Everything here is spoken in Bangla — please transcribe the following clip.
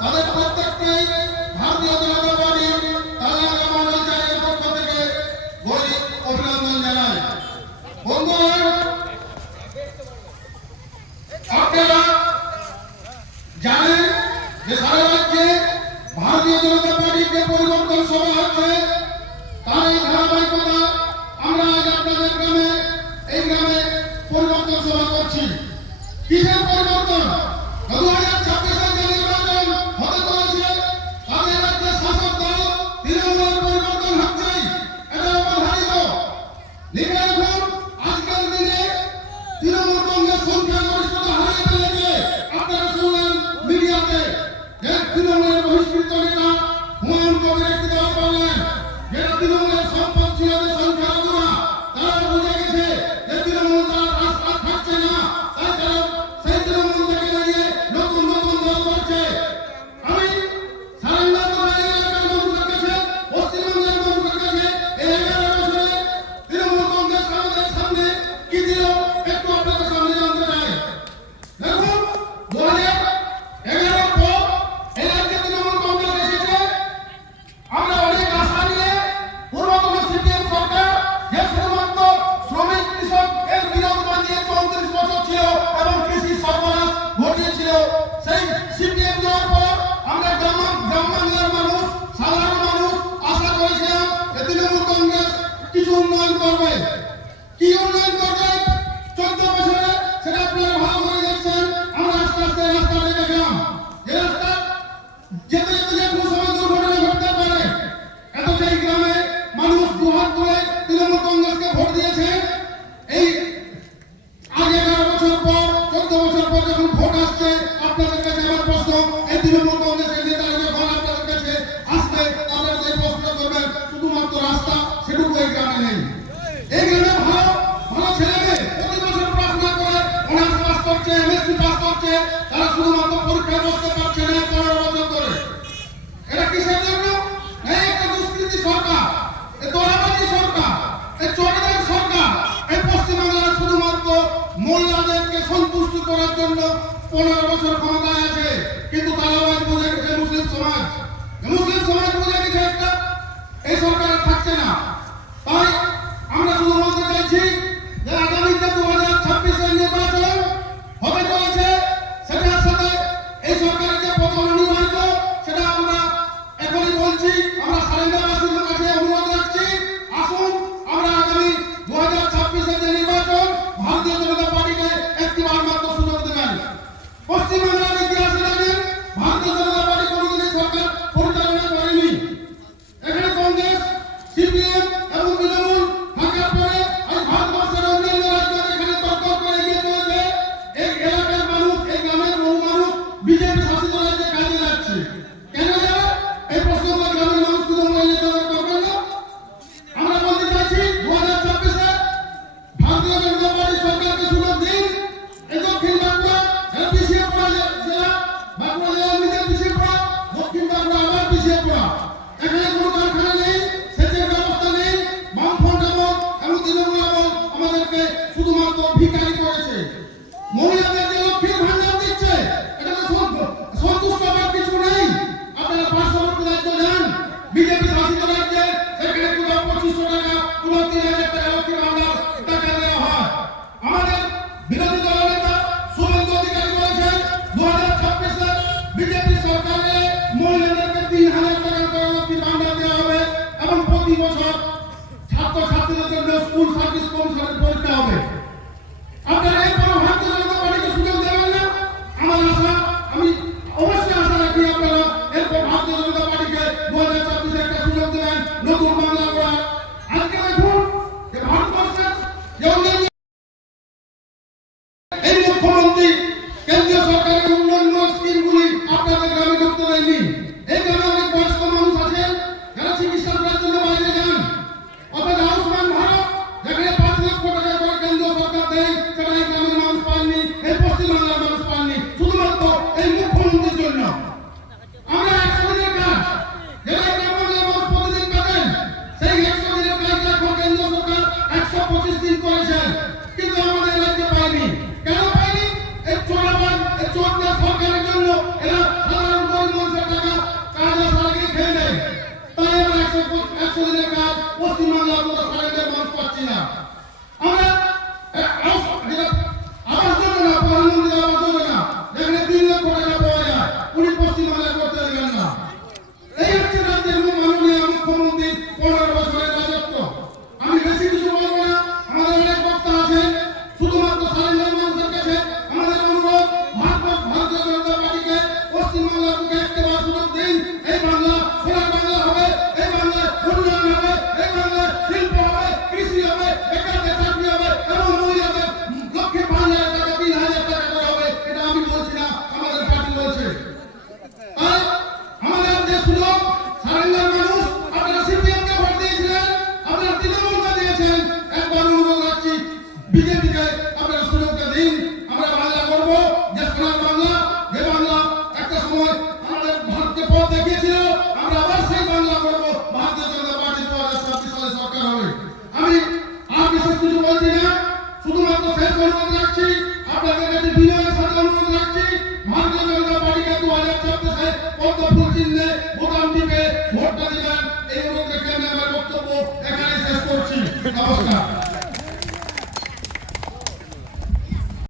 তাদের প্রত্যেককেই ভারতীয় জনতা পার্টির তালাঙ্গা মন্ডল চারের পক্ষ থেকে গরিব অভিনন্দন জানাই। বন্ধুরা, আপনারা জানেন যে সারা রাজ্যে ভারতীয় জনতা পার্টির যে পরিবর্তন সভা হচ্ছে তার এই ধারাবাহিকতা আমরা আজ আপনাদের এই গ্রামে পরিবর্তন সভা করছি। কিসের পরিবর্তন? 2026-এর যে নির্বাচন হতে চলেছে তাদের রাজ্যের শাসক দল তৃণমূলের পরিবর্তন হচ্ছেই, এটা অবধারিত। লিখে রাখুন, আজকের দিনে তৃণমূল কংগ্রেস সংখ্যাগরিষ্ঠতা হারিয়ে ফেলেছে। আপনারা শুনলেন মিডিয়াতে যে তৃণমূলের বহিষ্কৃত নেতা হুমায়ুন কবির একটি দল বললেন যেটা তৃণমূলের সম্পদ ছিল যে সংখ্যালঘুরা, তারা বুঝে গেছে যে তৃণমূল তারা রাস্তা থাকছে না, তাই তারা সেই তৃণমূল থেকে বেরিয়ে নতুন নতুন দল করছে। আমি সারেন্দার এলাকার মানুষের কাছে, পশ্চিমবঙ্গের মানুষের কাছে এই 11 বছরে তৃণমূল কংগ্রেস আমাদের সামনে কি দিল একটু আপনাদের সামনে জানতে চাই। দেখুন, 2011 পর এই রাজ্যে তৃণমূল কংগ্রেস এসেছে। আমরা অনেক আশা নিয়ে পূর্বতন সিপিএম সরকার যে শুধুমাত্র শ্রমিক কৃষক এর বিরোধ বানিয়ে 34 বছর ছিল এবং কৃষি সর্বনাশ ঘটিয়েছিল, সেই সিপিএম দেওয়ার পর আমরা গ্রাম বাংলার মানুষ, সাধারণ মানুষ আশা করেছিলাম যে তৃণমূল কংগ্রেস কিছু উন্নয়ন করবে। কি উন্নয়ন করবে 14 বছরে সেটা আপনারা ভালো করে দেখছেন। আমরা আস্তে আস্তে রাস্তাটা দেখলাম যে রাস্তা যেতে যেতে যে কোনো সময় দুর্ঘটনা ঘটতে পারে। এত সেই গ্রামে মানুষ দুহাত তুলে তৃণমূল কংগ্রেসকে ভোট দিয়েছে। এই আজ 11 বছর পর 14 বছর পর যখন ভোট আসছে, আপনাদের কাছে আমার প্রশ্ন, এই তৃণমূল কংগ্রেসের নেতারা যখন আপনাদের কাছে আসবে আপনারা যে প্রশ্ন করবেন শুধুমাত্র রাস্তা সেটুকু এই গ্রামে নেই। এই গ্রামে ভালো ভালো ছেলেমেয়ে প্রতি বছর পড়াশোনা করে অনার্স পাস করছে, এমএসসি পাস করছে, তারা শুধুমাত্র পরীক্ষায় বসতে পারছে না 15 বছর ধরে। এটা কিসের জন্য? এই একটা দুষ্কৃতি সরকার, এই দলাবাজি সরকার, এই চোরদের সরকার এই পশ্চিমবাংলার শুধুমাত্র মোল্লাদেরকে সন্তুষ্ট করার জন্য 15 বছর ক্ষমতায় আছে। কিন্তু তারা আজ বুঝে গেছে মুসলিম সমাজ বুঝে গেছে একটা এই সরকার থাকছে না। তাই আমরা শুধু বলতে চাইছি যে আগামী 2026-এর নির্বাচন হতে চলেছে, সেটার সাথে এই সরকারের যে পতন অনিবার্য সেটা আমরা এখনই বলছি। আমরা সারেন্দাবাসীর কাছে অনুরোধ রাখছি, আসুন আমরা আগামী 2026-এর যে নির্বাচন ভারতীয় জনতা পার্টিকে একটিবার মাত্র সুযোগ দেবেন। পশ্চিমবাংলার ইতিহাসে জানেন ভারতীয় জনতা পার্টি কোনোদিনই সরকার পরিচালনা করেনি। এখানে কংগ্রেস, সিপিএম এবং তৃণমূল থাকার পরে আজ ভারতবর্ষের অন্যান্য রাজ্য যেখানে তর্ক করে এগিয়ে চলেছে, এই এলাকার মানুষ, এই গ্রামের বহু মানুষ বিজেপি শাসিত রাজ্যে কাজে যাচ্ছে। কেন যাবে? এই প্রশ্নগুলো গ্রামের মানুষ তৃণমূলের নেতারা করবেন না। আমরা বলতে চাইছি 2026-এ ভারতীয় জনতা পার্টি সরকারকে সুযোগ দিন। এই দক্ষিণ বাঁকুড়া পিছিয়ে পড়া জেলা, বাঁকুড়া জেলা নিজে পিছিয়ে পড়া, দক্ষিণ বাঁকুড়া আবার পিছিয়ে পড়া। এখানে কোনো কারখানা নেই, সেচের ব্যবস্থা নেই, বামফ্রন্ট এবং তৃণমূল আমাদেরকে শুধুমাত্র ভিখারি করেছে। মহিলাদের যে লক্ষ্মীর ভান্ডার দিচ্ছে, এটাতে সন্তুষ্ট হওয়ার কিছু নেই। আপনারা পার্শ্ববর্তী রাজ্য যান, বিজেপি শাসিত রাজ্যে সেখানে 2500 টাকা, 3000 টাকা লক্ষ্মীর ভান্ডার টাকা দেওয়া হয়। আমাদের বিরোধী দলের নেতা শুভেন্দু অধিকারী বলেছেন 2026-এ বিজেপি সরকারে মহিলাদেরকে 3000 টাকা করে লক্ষ্মীর ভান্ডার দেওয়া হবে এবং প্রতি বছর ছাত্রছাত্রীদের জন্য স্কুল সার্ভিস কমিশনের পরীক্ষা হবে। আপনারা এই কোনো ভারতীয় জনতা পার্টিকে সুযোগ দেবেন না। আমার আশা, আমি অবশ্যই আশা রাখি আপনারা এরপর ভারতীয় জনতা পার্টিকে 2026-এ একটা সুযোগ দেবেন নতুন বাংলা করার। আজকে দেখুন যে ভারতবর্ষের যে অন্যান্য এই মুখ্যমন্ত্রী কেন্দ্রীয় সরকারের উন্নয়নমূলক স্কিমগুলি আপনাদের গ্রামে ঢুকতে দেয়নি। এই গ্রামে অনেক বয়স্ক মানুষ আছেন যারা চিকিৎসা করার জন্য বাইরে যান। অর্থাৎ আয়ুষ্মান ভারত যেখানে 5 লক্ষ টাকা করে কেন্দ্রীয় সরকার দেয়, সেটা এই গ্রামের মানুষ পাননি, এই পশ্চিমবাংলার মানুষ পাননি, শুধুমাত্র এই মুখ্যমন্ত্রীর জন্য। আমরা 100 দিনের কাজ যেটা গ্রাম বাংলার মানুষ প্রতিদিন কাটেন, সেই 100 দিনের কাজ এখন কেন্দ্র সরকার 125 দিন করেছেন, কিন্তু আমাদের রাজ্যে পাইনি। কেন পাইনি? এই চোরাবাজ, এই চোরদের পদ্ম ফুল চিহ্নে বোতাম টিপে ভোটটা দিবেন। এই অনুরোধ রেখে আমি আমার বক্তব্য এখানে শেষ করছি। নমস্কার।